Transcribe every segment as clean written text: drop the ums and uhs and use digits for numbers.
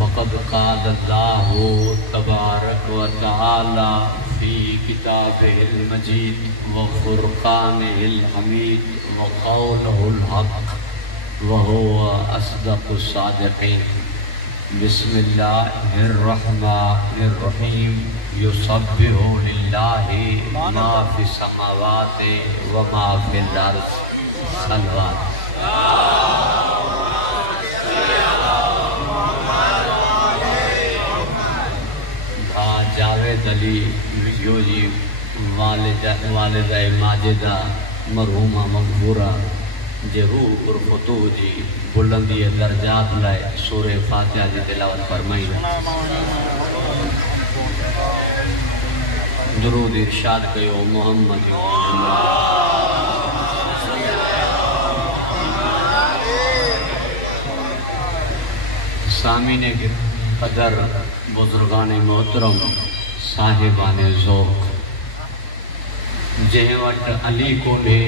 فقد قال اللہ تبارک و تعالی فی کتابہ المجید وفرقانہ الحمید وقولہ الحق وهو اصدق الصادقین. بسم اللہ الرحمن الرحیم. یسبح للہ ما فی السماوات وما فی الارض. صلوات. جاوید علی ویڈیو جی والدہ ماجدہ مرحومہ مغفورہ جے روح پر فتوح جی بلندی درجات لائے سورہ فاتحہ جی تلاوت فرمائی. درود ارشاد کیو محمد سامعین قدر بزرگان محترم صاحبان ذوق. جنہیں وٹ علی کولے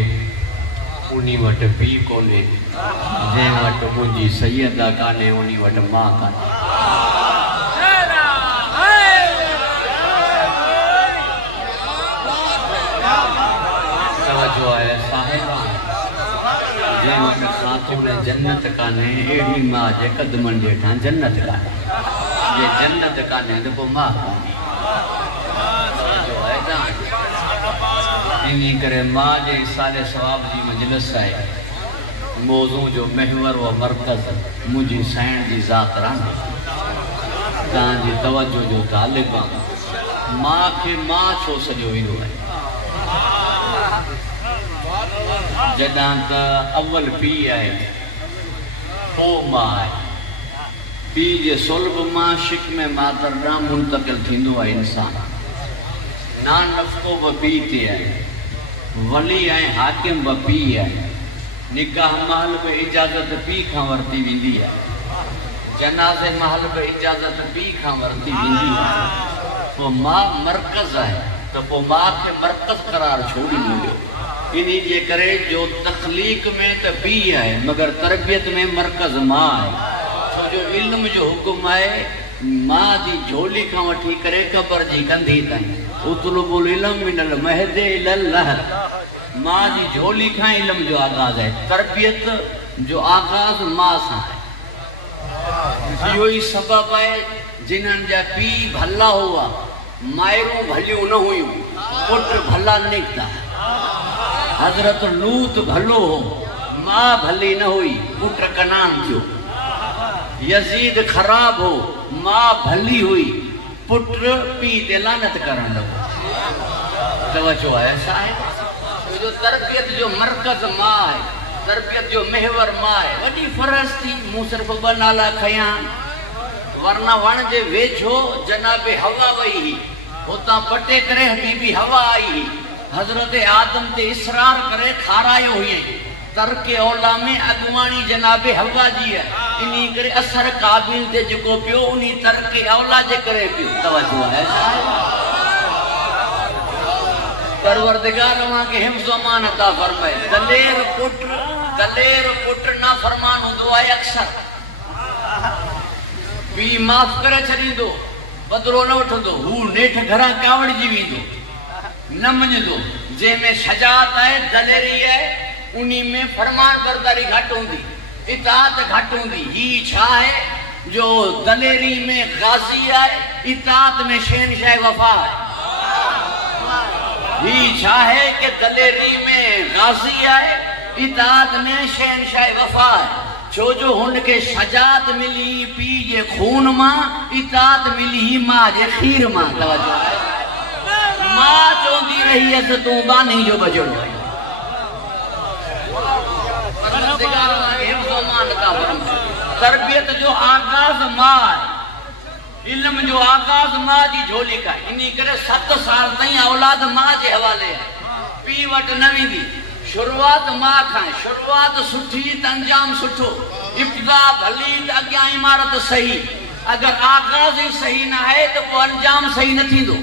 انہی وٹ پی کولے، جنہیں وٹ منجی سیدہ کانے انہی وٹ ماں کانے. توجہ ہے صاحبان. جنہیں وٹ خاتون جنت کانے ایڈی ماں جے قدمن جیٹھاں جنت کانے. یہ جنت کانے دکھو ماں کانے. توجہ ہے جان. انہی کرے ماں جے سال ثواب جی مجلس ہے. موضوع جو محور و مرکز مجھے سائن جی ذات رہنے تاں جی توجہ جو طالبان ماں کے ماں چھو سجو ہی ہے. جدان تا اول پی آئے پو ماں آئے. پی جے صلب ماں شکم مادر نام منتقل تھیندو ہے انسان. نان نفقو با پی تے آئے، ولی آئے حاکم با پی آئے. نکاح محل با اجازت پی کھاں ورتی ویندی ہے. جنازے محل با اجازت پی کھاں ورتی ویندی ہے. وہ ماں مرکز ہے تو وہ ماں کے مرکز قرار چھوڑی ملے. انہی یہ کرے جو تخلیق میں تو پی ہے مگر تربیت میں مرکز ماں ہے. تو جو علم جو حکم ہے ماں دی جھولی کھاں وٹھی کرے قبر جی کندھی تائیں. اطلب العلم من المہد الى اللحد. ماں جی جھولی کھاں علم جو آغاز ہے. تربیت جو آغاز ماں سا ہے. یہی سبب ہے جنہاں جا پی بھلا ہوا مائروں بھلیوں نہ ہوئیوں پتر بھلا نکتا ہے. حضرت لوت بھلو ہو ماں بھلی نہ ہوئی پتر کنان تھیو. یزید خراب ہو ماں بھلی ہوئی پتر پی دلانت کرن لگو. توجہ ایسا ہے جو تربیت جو مرکز ماں ہے، تربیت جو محور ماں ہے. وڈی فرض تھی موں صرف بنالا کھیاں ورنہ وڑ جے ویچھو جناب ہوا وئی ہی ہوتا پٹے کرے حبیبی ہوا آئی ہی. حضرت آدم تے اصرار کرے کھارائے ہوئے ترک اولا میں اگوانی جناب ہوا جی ہے. انہی کرے اثر قابل دے جکو پیو انہی ترک اولا جے کرے پیو. توجہ ہے پروردگار وہاں کے حفظ و امان عطا فرمائے. دلیر پٹر نا فرمان ہوں دعائے اکثر بھی معاف کرے چھڑی دو بدرو نہ اٹھ دو. ہو نیٹھ گھران کاوڑ جیوی دو نہ منج دو. جے میں شجاعت ہے دلیری ہے انہی میں فرمان برداری گھٹ ہوں دی اطاعت گھٹ ہوں دی. ہی چھا ہے جو دلیری میں غازی ہے اطاعت میں شہنشاہ وفا ہے. ہی چھا ہے کہ دلیری میں غازی آئے اطاعت میں شہنشاہ وفا ہے. چھو جو ہن کے شجاعت ملی پی جے خون ماں اطاعت ملی ہی ماں جے خیر ماں. توجہ ہے ماں چوندی رہی ہے تو بانی جو بجڑ ہے. تربیت جو آغاز ماں ہے، علم جو آغاز ماں جی جھولی کا ہے. انہی کرے 7 سال تائیں اولاد ماں جے حوالے ہے. پی وٹ نوی دی شروعات ماں کھائیں. شروعات سٹھی تا انجام سٹھو. ابتدا بھلی تا اگیاں عمارت صحیح. اگر آغاز ہی صحیح نہ ہے تو وہ انجام صحیح نہ تھی دو.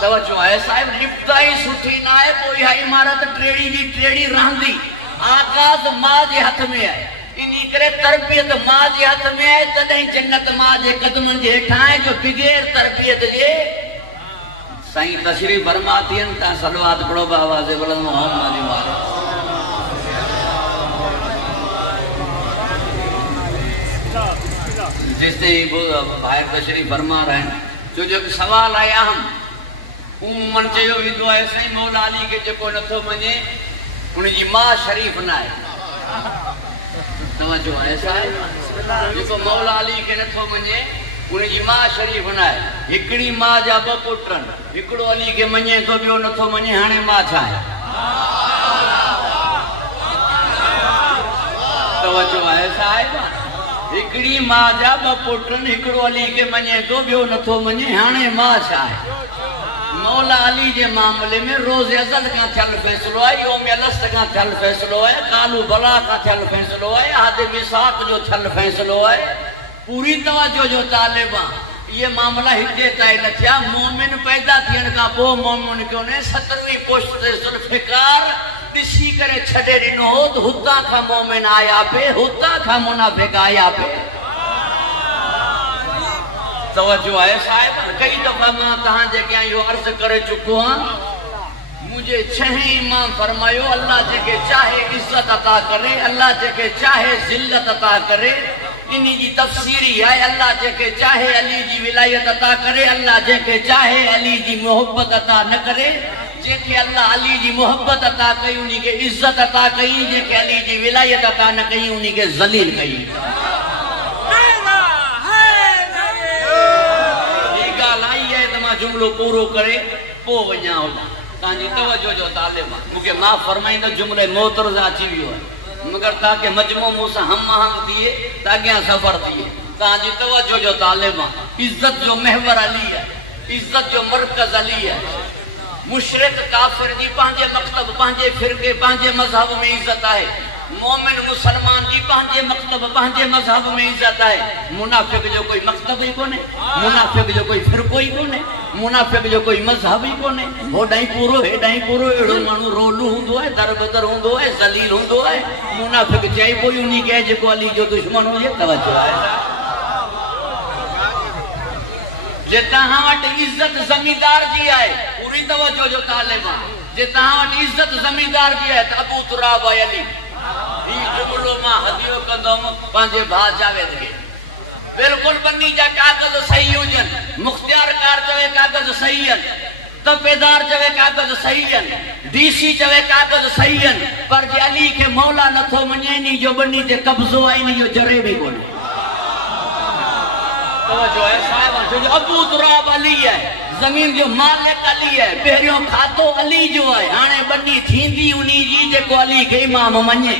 توجہ ہے صاحب. ابتدائی سٹھی نہ ہے تو یہ عمارت ٹریڑی دی ٹریڑی رہندی. آغاز ماں جے ہتھ میں ہے. انہی کرے تربیت ماں جے ہاتھ میں آئے تدہیں جنت ماں جے قدمن جے ٹھائیں جو بغیر تربیت جے سائیں تشریف فرماتی ہیں تا صلوات پڑھو بآواز بلند محمد وارد جس نے باہر تشریف فرما رہے ہیں جو سوال آیا ہم من چیو ویندو ہے سائیں مولا علی کے جو کوئی نتھو منے ان جی ماں شریف نہ ہے توجہ ایسا ہے جو کو مولا علی کے نتھو منے ان جی ماں شریف نہ ہے ہکڑی ماں جا ب پٹن ہکڑو علی کے منے تو بیو نتھو منے ہانے ماں چھا ہے توجہ ایسا ہے ہکڑی ماں جا ب پٹن ہکڑو علی کے منے تو بیو نتھو منے ہانے ماں چھا ہے مولا علی جے معاملے میں روز ازل کا تھل فیصلو ہے یوم الست کا تھل فیصلو ہے قالو بلا کا تھل فیصلو ہے عہد میثاق جو تھل فیصلو ہے پوری توجہ جو طالباں یہ معاملہ ہجے تائیں نہ تھیا مومن پیدا تھین کا پو مومن کیوں نے 17ویں پشت ذوالفقار ڈسی کرے چھڈے ڈنو ہو تو ہتا کھا مومن آیا پہ ہتا کھا منافق آیا پہ توجہ ہے صاحب کئی دفعہ ماں تہاں جے کیا یہ عرض کرے چکو ہاں مجھے چھہیں امام فرمایو اللہ جے کے چاہے عزت عطا کرے اللہ جے کے چاہے ذلت عطا کرے انہی جی تفسیری ہے اللہ جے کے چاہے علی جی ولایت عطا کرے اللہ جے کے چاہے علی جی محبت عطا نہ کرے جے کہ اللہ علی جی محبت عطا کئی انہی کے عزت عطا کئی جے کہ علی جی ولایت عطا نہ کئی انہی کے ذلیل کئی جملو پورو کرے پو ونیا ہوتا تانجی توجہ جو طالبہ مجھے معاف فرمائیں دا جملے موترز آچی بھی ہوئے مگر تاکہ مجموع موسیٰ ہم آہنگ دیئے تاکہ یہاں سفر دیئے تانجی توجہ جو طالبہ عزت جو محور علی ہے عزت جو مرکز علی ہے مشرق کافر جی پانچے مکتب پانچے فرقے پانچے مذہب میں عزت ہے مومن مسلمان جی پانچے مکتب پانچے مذہب میں عزت ہے منافق جو کوئی مکتب ہی کونے منافق جو کوئی فرقو ہی کونے منافق جو کوئی مذہب ہی کونے ہو ڈائیں پورو ایڑو مانو رولو ہوندو ہے در بدر ہوندو ہے ذلیل ہوندو ہے منافق چاہی کوئی انہی کہے جو کو علی جو دشمن ہو یہ توجہ ہے جتا ہاں وٹ عزت زمیندار جی آئے پوری توجہ جو طالبہ جتا ہاں وٹ عزت زمیندار جی آئے تو ابو تراب آئے علی یہ جملوں ماں حدیو قدم پانچے بھاج جاوے دے بلکل بنی جا کاغذ صحیح ہو جن مختیار کار چوے کاغذ صحیح ہیں تپیدار چوے کاغذ صحیح ہیں ڈی سی چوے کاغذ صحیح ہیں پر جی علی کے مولا نہ تھو منی نہیں جو بنی تے قبضو آئی نہیں جو جرے بھی کونے توجہ ہے صاحب جو ابو تراب علی ہے زمین جو مالک علی ہے پہریوں کھاتو علی جو ہے آنے بنی تھیندی انہی جی جے کو علی کے امام منye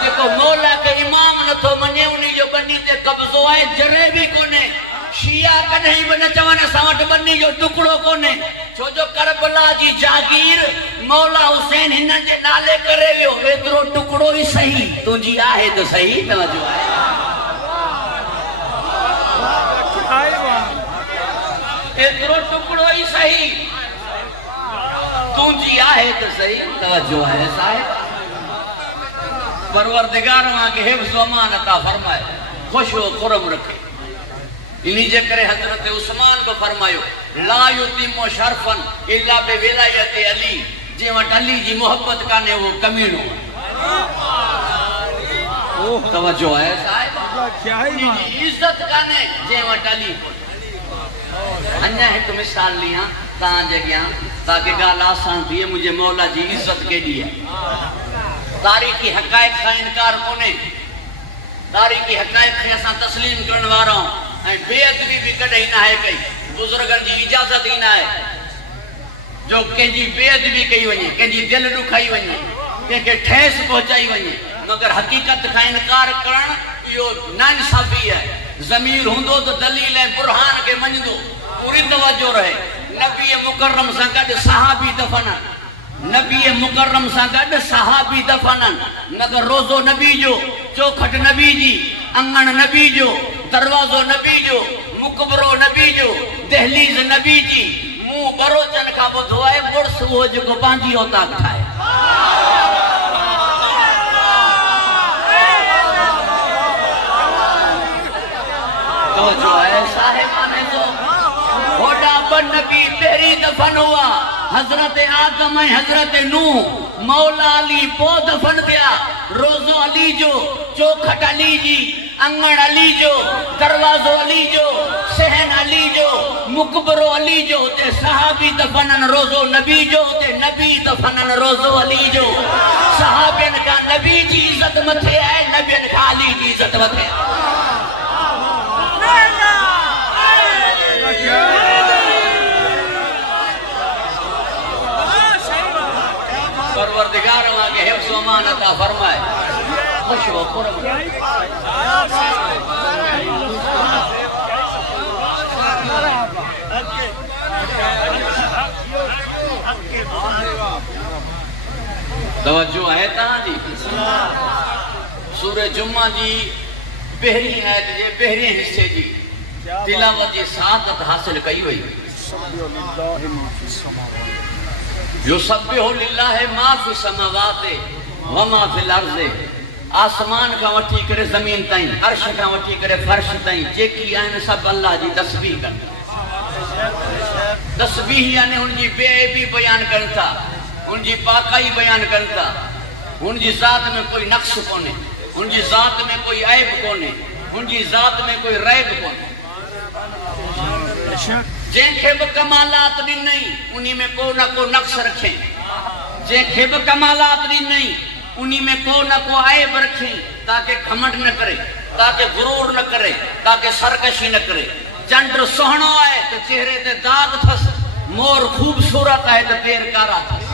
جے کو مولا کے امام نہ تھو منye انہی جو بنی تے قبضو آئے جرے بھی کونے شیعہ کدھیں بھی نہ چوانا ساوٹ بنی جو ٹکڑو کونے چھو جو کربلا جی جاگیر مولا حسین ہنن جے نالے کرے ویو ویترو ٹکڑو ہی صحیح تو جی آہے تو صحیح توجہ ہے اترو ٹکڑو ہی صحیح تونجی آہے تو صحیح توجہ ہے صاحب پروردگار وہاں کے حفظ و امان عطا فرمائے خوش و خرم رکھے انہی جے کرے حضرت عثمان کو فرمائیو لا یتیم شرفن الا بے ولایت علی جے وٹ علی جی محبت کانے وہ کمینو توجہ ہے صاحب عزت کانے جے وٹ علی انجا ہے تو مثال لیا تاں جگیاں تاکہ گال آسان دیئے مجھے مولا جی عزت کے لیے تاریخی حقائق کا انکار کونے تاریخی حقائق کے اساں تسلیم کرنے وارا ہوں بے ادبی بھی کڑھئی نہ ہے کئی بزرگن جی اجازت ہی نہ ہے جو کہ جی بے ادبی کئی ونی کہ جی دل دکھائی ونی کہ ٹھیس پہنچائی ونی مگر حقیقت کا انکار کرن یہ نانصافی ہے ضمیر ہوندو تو دلیل ہے برہان کے منجدو پوری توجہ رہے نبی مکرم سنگد صحابی دفنن نبی مکرم سنگد صحابی دفنن مگر روزو نبی جو چوکھٹ نبی جی انگن نبی جو دروازو نبی جو مقبرو نبی جو دہلیز نبی جی منہ برو چن کا بدھوائے برس وہ جو کو پانچی ہوتا کھائے نبی پہری دفن ہوا حضرت آدم ہے حضرت نوح مولا علی پو دفن دیا روزو علی جو چوکھٹ علی جی انگڑ علی جو دروازو علی جو سہن علی جو مقبرو علی جو تے صحابی دفنن روزو نبی جو تے نبی دفنن روزو علی جو صحابین کا نبی جی عزت متھے ہے نبین کا علی جی عزت متھے پروردگار آگے حفظ و امان عطا فرمائے خوش و خرم توجہ ہے تاں جی سورہ جمعہ جی پہری آیت جی پہری حصے جی تلاوت جی سعادت حاصل کئی ہوئی یسبح للہ ما فی السماوات وما فی الارض آسمان کا وٹھی کرے زمین تائیں عرش کا وٹھی کرے فرش تائیں جیکی آئین سب اللہ جی تسبیح کرتا تسبیح یعنی ان جی بے عیبی بیان کرتا ان جی پاکائی بیان کرتا ان جی ذات میں کوئی نقص کونے ان جی ذات میں کوئی عیب کونے ان جی ذات میں کوئی ریب کونے جن کے بھی کمالات نہیں انہی میں کو نہ کو نقص رکھیں جن کے بھی کمالات نہیں انہی میں کو نہ کو عیب رکھیں تاکہ گھمنڈ نہ کرے تاکہ غرور نہ کرے تاکہ سرکشی نہ کرے چنڈ سہنو آئے تو چہرے تے داغ تھس مور خوبصورت ہے تو پیر کارا تھس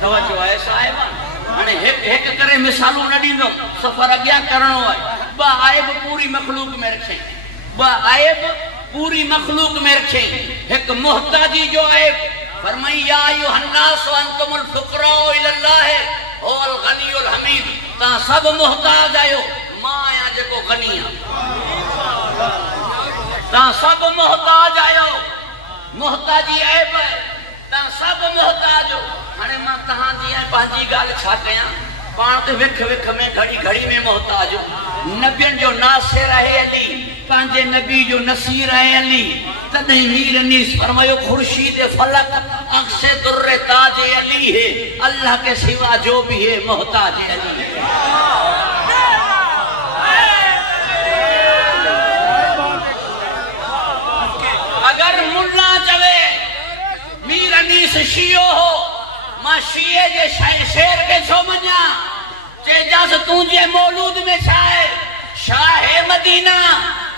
توجہ ہے صاحبان ایک کرے مثالوں نہ دیندو سفر اگیا کرنو ہے با عیب پوری مخلوق میں رکھیں با عیب پوری مخلوق میں رکھیں ایک محتاجی جو عیب فرمائی یا ایوہ الناس وانتم الفقراء الاللہ او الغنی الحمید تا سب محتاج آئیو ماں آیا جے کو غنی تا سب محتاج آئیو محتاجی عیب ہے تا سب محتاج ہو ہنے ماں تہاں دی ہے پانچی گال چھاکیاں پانتے وکھ وکھ میں گھڑی گھڑی میں محتاج ہو نبیان جو ناصر ہے علی پانچے نبی جو نصیر ہے علی تدہی میر انیس فرمائیو خورشید فلک اکس در تاج علی ہے اللہ کے سوا جو بھی ہے محتاج علی ہے اگر ملا جوے میر انیس شیعو ہو ماں شیعے جے شیر کے چھو منیا چے جاس تونجے مولود میں چھائے شاہ مدینہ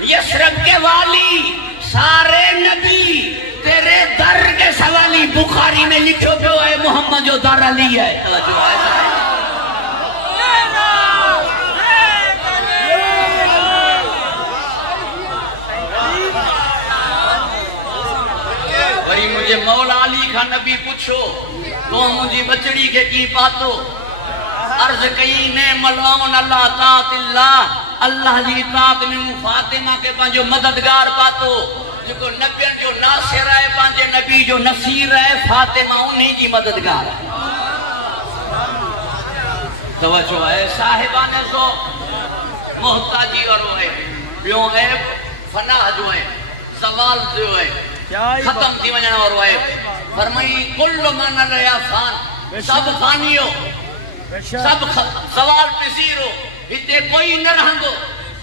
یسرب کے والی سارے نبی تیرے در کے سوالی بخاری میں لکھو پہ ہے محمد جو در علی ہے بھئی مجھے مولا علی کا نبی پوچھو تو مجھے بچڑی کے کی پاتو عرض کئی نعم العون اللہ اطاعت اللہ جی اطاعت میں فاطمہ کے پانچو مددگار پاتو جو نبیان جو ناصر ہے پانچے نبی جو نصیر ہے فاطمہ انہی جی مددگار ہے توجہ ہے صاحبان زو محتاجی اور وہ ہے بیوں ہے فناہ جو ہے زوال جو ہے ختم تھی وجنا اور وہ ہے فرمائی کل من ریا فان سب فانی ہو سب زوال پذیر ہو ہتے کوئی نہ رہنگو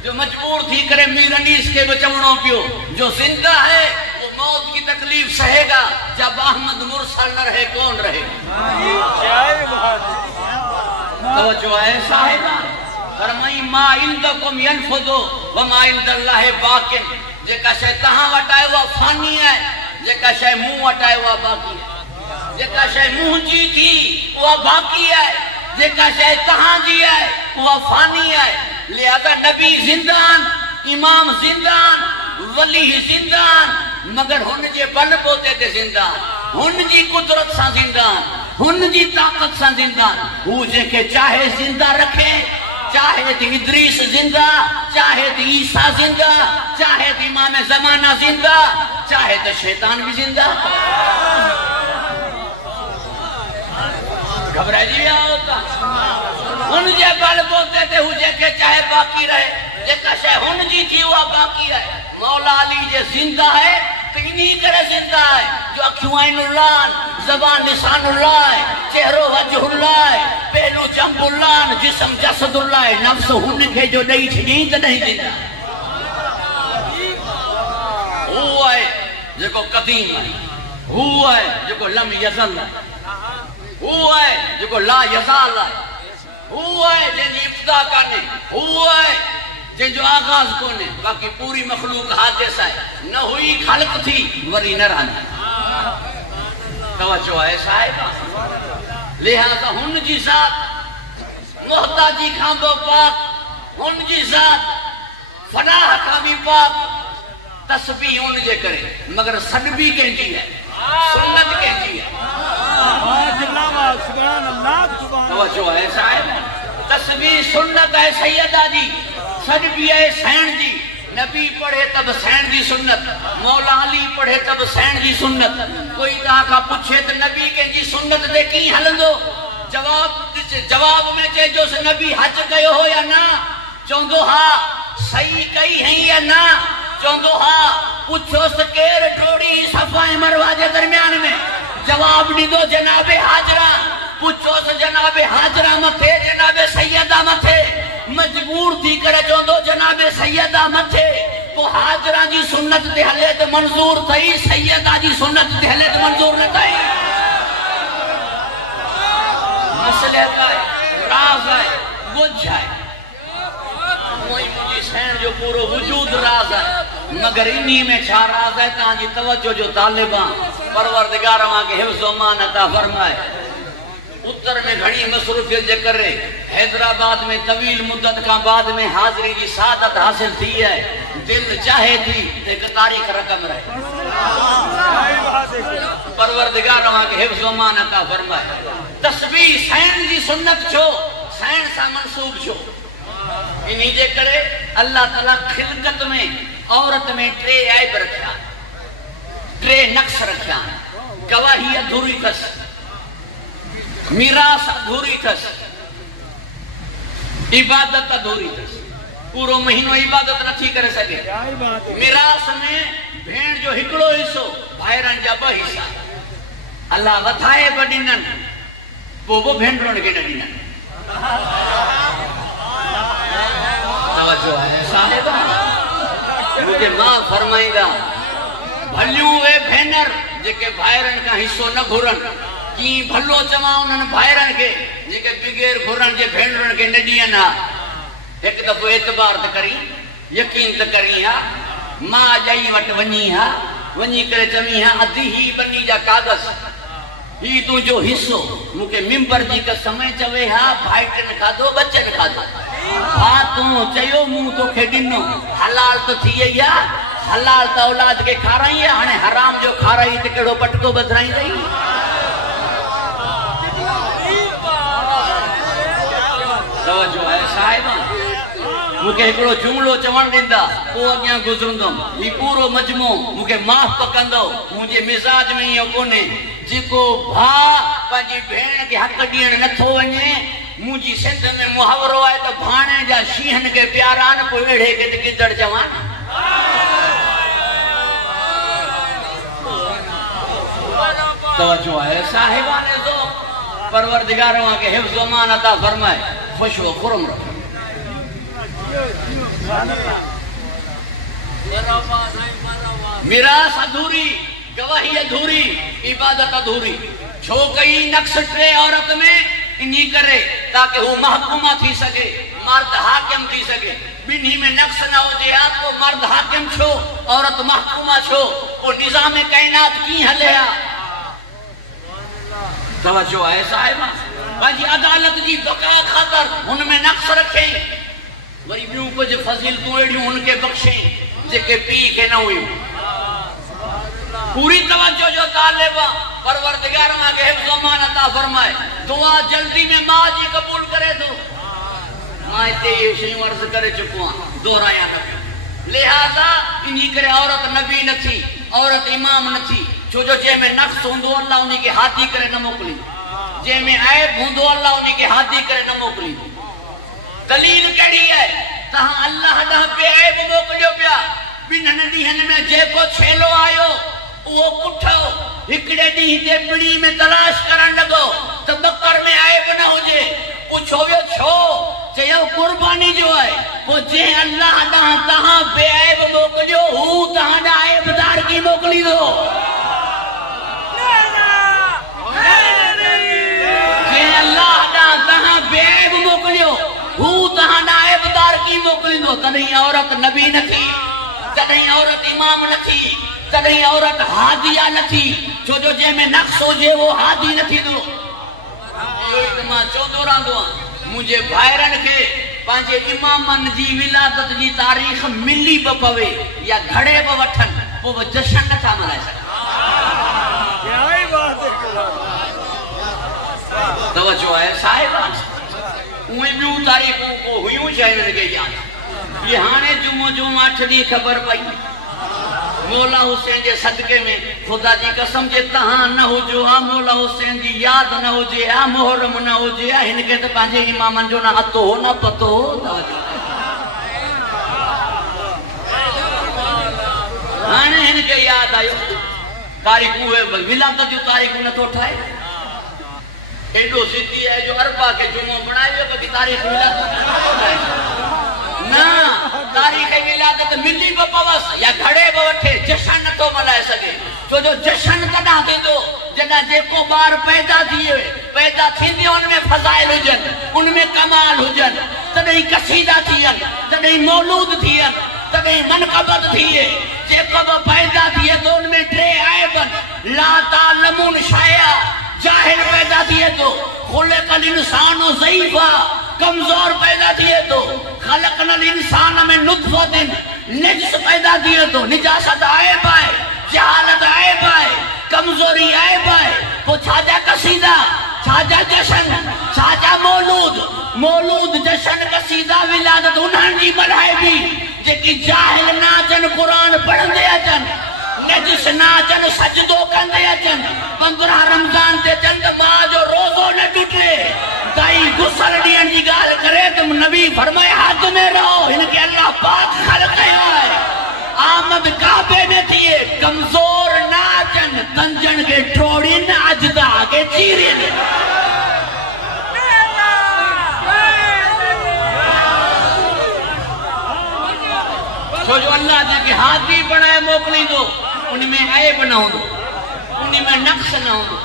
جو مجبور تھی کرے میر انیس کے بچونوں پیو جو زندہ ہے وہ موت کی تکلیف سہے گا جب احمد مرسل نہ رہے کون رہے توجہ ہے صاحبان فرمائی ما عندکم ینفدو وما عند اللہ باقن جے کا شے تہاں وٹائے ہوا فانی ہے جے کا شے منہ وٹائے ہوا باقی ہے جے کا شے منہ جی تھی وہ باقی ہے جے کا شے تہاں جی ہے وہ فانی ہے لہذا نبی زندان امام زندان ولی زندان مگر ہن جے بن پوتے تے زندان ہن جی قدرت سا زندان ہن جی طاقت سا زندان وہ جے کے چاہے زندہ رکھے چاہے تھی ادریس زندہ چاہے تھی عیسیٰ زندہ چاہے تھی امام زمانہ زندہ چاہے تو شیطان بھی زندہ خبر جی ہوتا ان جے بل بولتے تھے ہو جے کے چاہے باقی رہے جے کا شے ہن جی تھی وہ باقی رہے مولا علی جے زندہ ہے تو انہی کرے زندہ ہے جو اکھیوں عین اللہ زبان لسان اللہ چہرو وجہ اللہ پہلو جنب اللہ جسم جسد اللہ نفس ہن کے جو نہیں چھڑی تو نہیں زندہ ہوا ہے جو کو قدیم ہے ہوا ہے جو کو لم یزل ہے ہوا ہے جو کو لا یزال ہے ہوا ہے جن جی ابتدا کرنے ہوا ہے جن جو آغاز کونے باقی پوری مخلوق حادث ہے نہ ہوئی خلق تھی وری نہ رہنا توجہ ہے صاحب لہذا ہن جی ذات محتاجی کھاندو پاک ہن جی ذات فلاح کامی پاک تسبیح ان جے کرے مگر سنبی کہنجی ہے سنت کہنجی ہے توجہ ہے صاحب تسبیح سنت ہے سیدہ جی سنبی ہے سین جی نبی پڑھے تب سین جی سنت مولا علی پڑھے تب سین جی سنت کوئی کہا کا پوچھے تو نبی کہنجی سنت دے کی ہلندو جواب میں چاہے جو سے نبی حج گئے ہو یا نا چوندو ہاں صحیح کئی ہیں یا نا چوندو ہاں پوچھو سکیر ٹوڑی صفائے مروہ جے درمیان میں جواب نہیں دو جناب حاجرہ پوچھو سے جناب حاجرہ متھے جناب سیدہ متھے مجبور تھی کرے چوندو جناب سیدہ متھے تو حاجرہ جی سنت دے حلے تو منظور تھی سیدہ جی سنت دے حلے تو منظور نہ تھی مسئلہ کا ہے راز ہے گجھ ہے کوئی مجھے سین جو پورو وجود راز ہے مگر انہی میں چھا راز ہے تاں جی توجہ جو طالبان پروردگار ماں کے حفظ و مان عطا فرمائے اتر میں گھڑی مصروفیت جے کر رہے حیدرآباد میں طویل مدت کا بعد میں حاضری کی سعادت حاصل تھی ہے دل چاہے تھی ایک تاریخ رقم رہے پروردگار ماں کے حفظ و مان عطا فرمائے تسبیح سین جی سنت چھو سین سا منصوب چھو انہی جے کرے اللہ تعالیٰ خلقت میں عورت میں ٹرے عیب رکھا ٹرے نقص رکھا گواہی ادھوری تھس میراث ادھوری تھس عبادت ادھوری تھس پورو مہینو عبادت نہ تھی کرے سکے میراث میں بھین جو ہکڑو حصو بھائران جا بہ حصہ اللہ وتھائے بڑینن وہ بھین رون کے ڈینن توجہ ہے صاحبہ مجھے ماں فرمائیں گا بھلیوں اے بھینر جے کے بھائرن کا حصو نہ گھرن کی بھلو چما انہاں بھائرن کے جے کے بغیر گھرن جے بھینرن کے نڈیاں نہ ایک دفعہ اعتبار تے کری یقین تے کری ہا ماں جائی وٹ ونی ہا ونی کرے چمی ہا ادھی ہی بنی جا کاغذ ہی تو جو حصو مکے ممبر جی کا سمے چوے ہا بھائٹن کھا دو بچن کھا دو ہاں تو چیو منہ تو کھے ڈنو حلال تو تھی یا حلال تا اولاد کے کھا رہی ہے ہنے حرام جو کھا رہی تے کڑو پٹکو بدرائی رہی توجہ ہے صاحبہ مکے ہکڑو جملو چوان ڈیندا او اگیاں گزرندم یہ پورو مجموع مکے معاف پکندو مجھے مزاج میں یہ کونے جکو بھا پنجی بھین کے حق ڈین نتھو ونجے مجھے سندھ میں محاورو آئے تو بھانے جا شیہن کے پیاران کو ویڑھے کے تکدڑ جوان توجہ ہے صاحبان دو پروردگاروں کے حفظ و مان عطا فرمائے خوش و خرم رکھو میراث ادھوری گواہی ادھوری عبادت ادھوری چھو کئی نقص ٹرے عورت میں انہی کرے تاکہ وہ محکومہ تھی سکے مرد حاکم تھی سکے بنہی میں نقص نہ ہو جائے وہ مرد حاکم چھو عورت محکومہ چھو وہ نظام کائنات کی حلیا توجہ ہے صاحبہ باجی عدالت جی بقا خاطر ان میں نقص رکھیں وری بیوں کو جو فضیل تو ایڈیوں ان کے بخشیں جے کے پی کے نہ ہوئی پوری توجہ جو طالبہ پروردگار ماں کے حفظ و مان عطا فرمائے دعا جلدی میں ماں جی قبول کرے دو ماں تے یہ شیوں عرض کرے چکواں دہرایا نبی لہذا انہی کرے عورت نبی نہ تھی عورت امام نہ تھی جو جے میں نقص ہوندو اللہ انہی کے ہاتھی کرے نہ موکلی جے میں عیب ہوں اللہ انہیں کے ہاتھی کرے نہ موکلی دلیل کڑی ہے تہاں اللہ نہ پہ عیب موکلیو پیا بھی نندی ہن میں جے کو چھیلو آئیو وہ کٹھو ہکڑے دی تے پڑی میں تلاش کرن لگو تو بکر میں عیب نہ ہو جے پوچھو ویو چھو چیو قربانی جو ہے وہ جے اللہ نہ تہاں بے عیب موکلیو ہوں تہاں نہ عیب دار کی موکلی دو جے اللہ نہ تہاں بے عیب موکلیو ہوں تہاں نہ عیب دار کی موکلی دو تنہیں عورت نبی نہ تھی تنہیں عورت امام نہ تھی تنہیں عورت ہادیہ نہ تھی جو جے میں نقص ہو جے وہ ہادی نہ تھی دو یہ اتما چودہ راندو مجھے بھائرن کے پانچے امامن جی ولادت جی تاریخ ملی بپوے یا گھڑے بوٹھن وہ جشن نہ تھا منائے سکتا توجہ ہے صاحبان اوہیں بیوں تاریخوں کو ہوئیوں چاہنے لگے یاد یہ ہانے جمعہ 8 دی خبر پائی مولا حسین جے صدقے میں خدا جی قسم جے تہاں نہ ہو جو مولا حسین جی یاد نہ ہو جے محرم نہ ہو جے ہن کے تے پانجے امامن جو نہ ہتو ہو نہ پتو ہو ہانے ہن کے یاد آئیو تاریخ ہوئے ولادت جو تاریخ نہ تو اٹھائے ایڈو سیدھی ہے جو اربا کے جمعہ بنائے ہوئے باقی تاریخ ولادت نا تاریخ ولادت ملی بپوس یا گھڑے بوٹھے جشن تو منائے سکے جو جشن تنا دے دو جنا جے کو بار پیدا دیئے پیدا تھی دی ان میں فضائل ہوجن ان میں کمال ہوجن تنہی قصیدہ تھین تنہی مولود تھین تنہی منقبت تھیے جے کو پیدا دیئے تو ان میں ٹرے عیبن لا تعلمون شایا جاہل پیدا دیئے تو خلق الانسان و ضعیفہ کمزور پیدا دیئے تو خلقنا الانسان میں نطفت نجس پیدا دیئے تو نجاست عیب آئے جہالت عیب آئے کمزوری عیب آئے وہ چھاجا قصیدہ چھاجا جشن چھاجا مولود جشن قصیدہ ولادت انہاں جی بڑھائے بھی جے کی جاہل ناچن قرآن پڑھ دیا جن نجس ناچن سجدو کن دیا جن 15 رمضان تے چند ماں جو روزو نہ ٹوٹے دائی گسر دین جی گال کرے تم نبی فرمائے حد میں رہو ان کے اللہ پاک خلق ہے آمد کعبے میں تھیے کمزور ناچن تنجن کے ٹھوڑین اجدا کے چیرین جو اللہ جی کی ہاتھی بنائے موکلی دو ان میں عیب نہ ہو ان میں نقص نہ ہو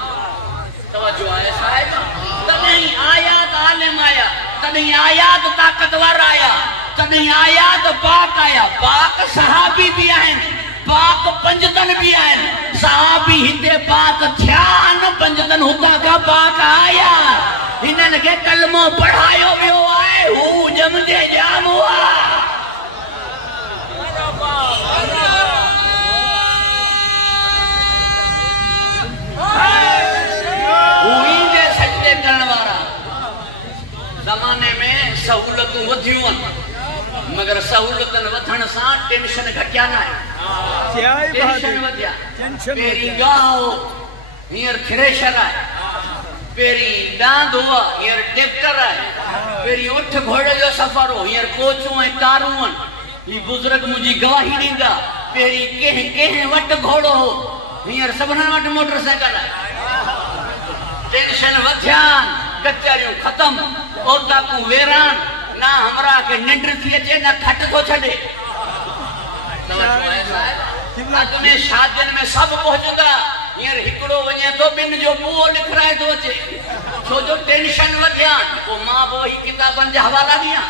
توجہ آئے صاحب تنہیں آیات عالم آیا تنہیں آیات طاقتور آیا تنہیں آیات پاک آیا پاک صحابی بھی آئیں پاک پنجتن بھی آئیں صحابی ہندے پاک تھیان پنجتن ہوتا کا پاک آیا انہوں کے کلموں پڑھائیو بھی ہو آئے ہو جم دے جام ہوا وہی دے سجدے کرنوارا زمانے میں سہولتوں ودھیوں مگر سہولتن ودھن سان ٹینشن گھٹیا نہ ہے ٹینشن ودھیا پیری گاہو ہیر تھریشر آئے پیری ڈاند ہوا ہیر ٹیکٹر آئے پیری اٹھ گھوڑے جو سفر ہو ہیر کوچوں ہیں کاروں یہ بزرگ مجھے گواہی نہیں گا پیری کہیں وٹ گھوڑو ہو ہیر سبنان وٹ موٹر سائیکل آئے ٹینشن ودھیان کچھاریوں ختم عورتہ کو ویران نہ ہمراہ کے ننڈر تھی اچھے نہ کھٹ کو چھڑے اگ میں شادین میں سب پہنچ گا یہ ہکڑو ونیا تو بن جو بو لکھ رہا ہے تو اچھے چھو جو ٹینشن ودھیان وہ ماں وہی کتابن جا حوالہ دیا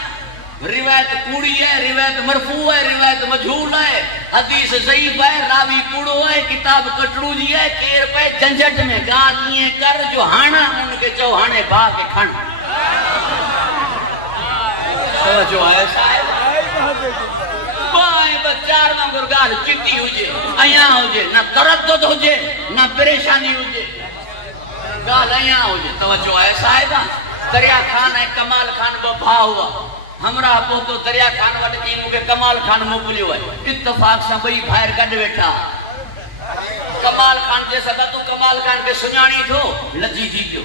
روایت کوڑی ہے روایت مرفوع ہے روایت مجھول ہے حدیث ضعیف ہے راوی کوڑو ہے کتاب کٹڑو جی ہے کیر پہ جنجٹ میں گالیاں کر جو ہانا ان کے چوہانے با کے کھن جو ہے صاحب بائیں بچار میں گرگال چٹی ہو جے ایاں ہو جے نہ تردد ہو جے نہ پریشانی ہو جے گال ایاں ہو جے توجہ ہے صاحبہ دریا خان ہے کمال خان بھا ہوا ہمراہ کو تو دریا خان وٹ کی مجھے کمال خان موکلی ہوئے اتفاق سے بھئی بھائر گڈ بیٹھا کمال خان جیسا تھا تو کمال خان کے سنیانی تھو لجی جی کیوں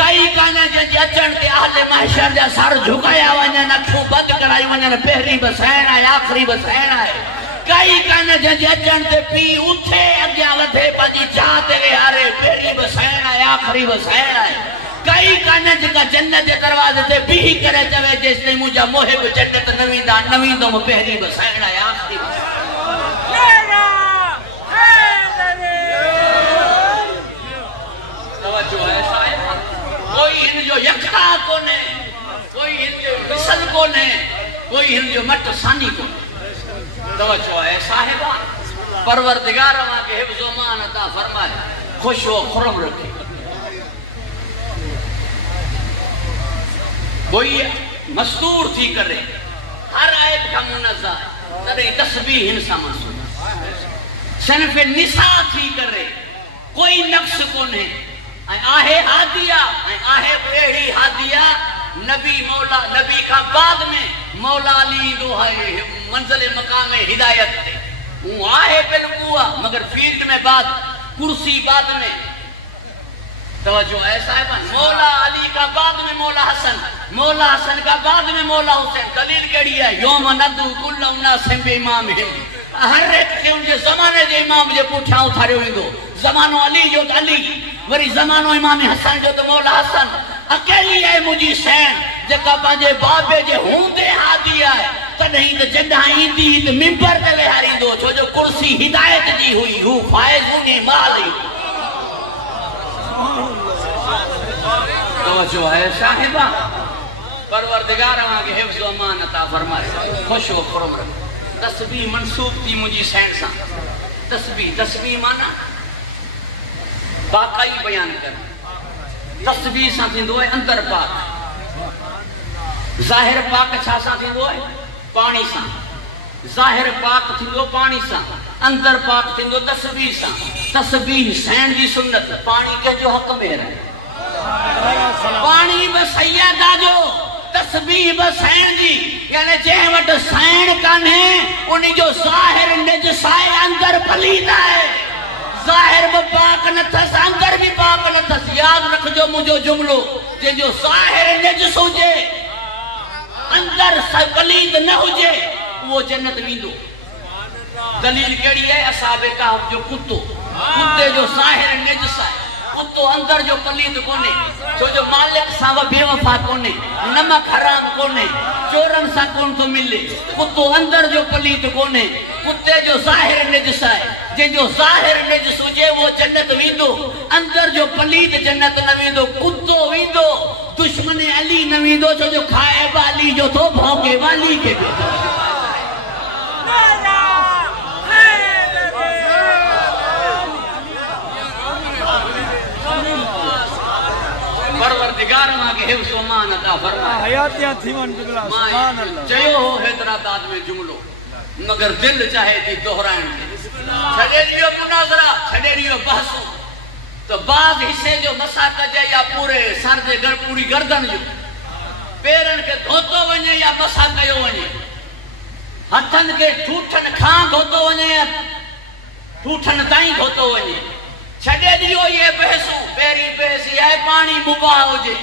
کئی کانا جن اچن تے اہل محشر جا سر جھکایا ونجن اکھوں بند کرائی ونجن پہری بسائن آئے آخری بسائن آئے کئی کانا جن اچن تے پی اتھے اگیا ودھے پانچی چاہتے گئے آرے پہری بسائن آئے آخری بسائن آئے کئی کانا جن جنت کے دروازے تے بھی کرے چوے جس نے مجھا محب جنت نویندوں میں پہری بسائن آئے آخری بسائن توجہ ہے صاحب کوئی ہن جو یکھا کونے کوئی ہن جو مثل کونے کوئی ہن جو مٹ ثانی کونے توجہ ہے صاحبہ پروردگار وہاں کے حفظ و مان عطا فرمائے خوش و خرم رکھے کوئی مستور تھی کرے ہر عیب کا منزہ ترے تسبیح انسان منصور صنف نساء تھی کرے کوئی نقص کونے آہے ہادیہ آہے بریڑی ہادیہ نبی مولا نبی کا بعد میں مولا علی دوہائے منزل مقام ہدایت تے وہ آہے بلکوہ مگر فیلڈ میں بعد کرسی بعد میں توجہ ہے صاحبان مولا علی کا بعد میں مولا حسن کا بعد میں مولا حسین دلیل کیڑی ہے یوم ندو کل اناس بے امام ہر ایک کے ان کے زمانے دے امام جے پوٹھا اتھارے ہوئیں دو زمانو علی جو علی وری زمانو امام حسن جو تو مولا حسن اکیلی ہے مجھے سین جکا پانجے بابے جے ہوں دے ہادی آئے تنہیں تو جدہ ایندی تو ممبر دلے ہاری دو چھو جو کرسی ہدایت دی ہوئی ہو فائز ہونے مالی توجہ ہے صاحبہ پروردگار وہاں کے حفظ و امان عطا فرمائے خوش و خرم رکھ تسبیح منصوب تھی مجھے سین سا تسبیح مانا باقائی بیان کر تسبیح سا تھی دو ہے اندر پاک ظاہر پاک چھا سا تھی دو ہے پانی سا ظاہر پاک تھی دو پانی سا اندر پاک تھی دو تسبیح سا تسبیح سین دی سنت پانی کے جو حق میں رہے پانی بس سیدہ جو تسبیح بس سین دی یعنی جہاں وٹ سین کانے انہی جو ظاہر نجسائے اندر پلیدہ ہے ظاہر بھی پاک نہ تھس اندر بھی پاک نہ تھس یاد رکھ جو مجھو جملو جو ظاہر نجس ہو جے اندر پلید نہ ہو جے وہ جنت ویندو دلیل کیڑی ہے اصحاب کہف جو کتے جو ظاہر نجس ہے کتو اندر جو پلید کونے جو مالک ساوہ بے وفا کونے نمک حرام کونے چورن سا کون کو ملے کتو اندر جو پلید کونے کتے جو ظاہر نجس ہے جو ظاہر نجس ہو جے وہ جنت ویندو اندر جو پلید جنت نہ ویندو کتو ویندو دشمن علی نہ ویندو جو کھائے والی جو تو بھوکے والی کے بیٹا پروردگار ماں کے حفظ و مان عطا فرمائے حیاتیاں تھیون جملہ سبحان اللہ چیو ہو حیدرآباد میں جملو مگر دل چاہے تھی دہرائن میں چھڑے لیو مناظرہ چھڑے لیو بحثوں تو بعض حصے جو مساکت ہے یا پورے سر دے پوری گردن جو پیرن کے دھوتو ونجے یا مساکیو ونجے ہتھن کے ٹھوٹھن کھان دھوتو ونجے ٹھوٹھن تائیں دھوتو ونجے چھڑے دیو یہ بحثوں پیری بحثی ہے پانی مباہ ہو جے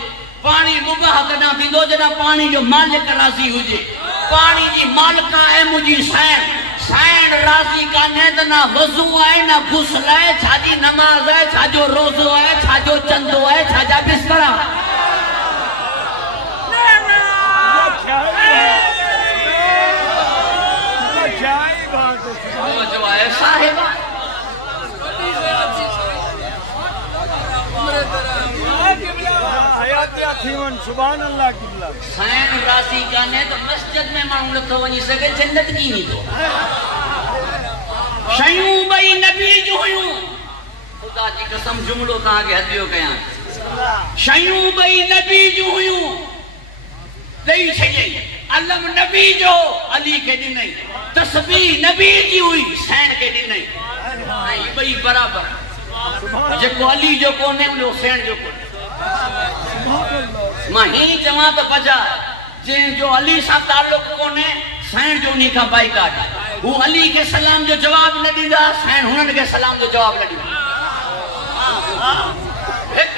پانی مباہ کنا بھی دو جنا پانی جو مالک راضی ہو جے پانی جی مالکہ ہے مجھے سین راضی کا نیند نہ وضو ہے نہ غسل ہے چھاجی نماز ہے چھاجو روزو ہے چھاجو چندو ہے چھاجا بسکرہ جو ہے صاحبہ سبحان اللہ قبلہ سین راضی کانے تو مسجد میں معلوم لکھو ونی سکے جنت کی نہیں دو شیوں بھئی نبی جو ہوئیوں خدا جی قسم جملوں کہاں کے حدیوں کہاں شیوں بھئی نبی جو ہوئیوں دئی چھئیے علم نبی جو علی کے دن نہیں تسبیح نبی جی ہوئی سین کے دن نہیں بھئی برابر جکو علی جو کونے انہوں سین جو کونے مہین جواب بجا جن جو علی صاحب تعلق کونے سین جو انہی کا بائی کاٹا وہ علی کے سلام جو جواب نہ دیدا سین ہنن کے سلام جو جواب نہ دیدا ایک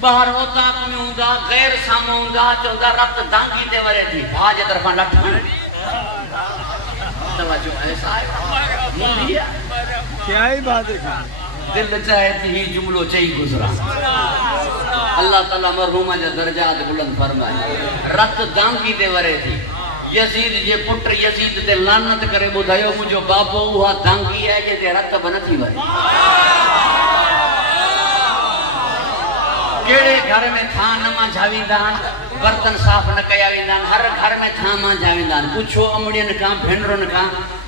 باہر اوتاق میں ہوندا غیر سامو ہوندا چوندا رت دانگی تے ورے تھی بھاج طرفاں لٹھن توجہ ہے صاحب مولیا کیا ہی بات ہے دل چاہے تھی ہی جملو چاہی گزرا اللہ تعالیٰ مرحومہ جا درجات بلند فرمائے رت دانگی تے ورے تھی یزید جے پٹر یزید تے لعنت کرے بدھایو مجھو بابو ہوا دانگی ہے جے تے رت بن تھی ورے کیڑے گھر میں تھا نما جھاویندان برتن صاف نہ کیا ویندان ہر گھر میں تھا ماں جھاویندان پوچھو امڑین کا بھنڈرن کا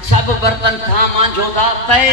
سب برتن تھا ماں جو تھا تے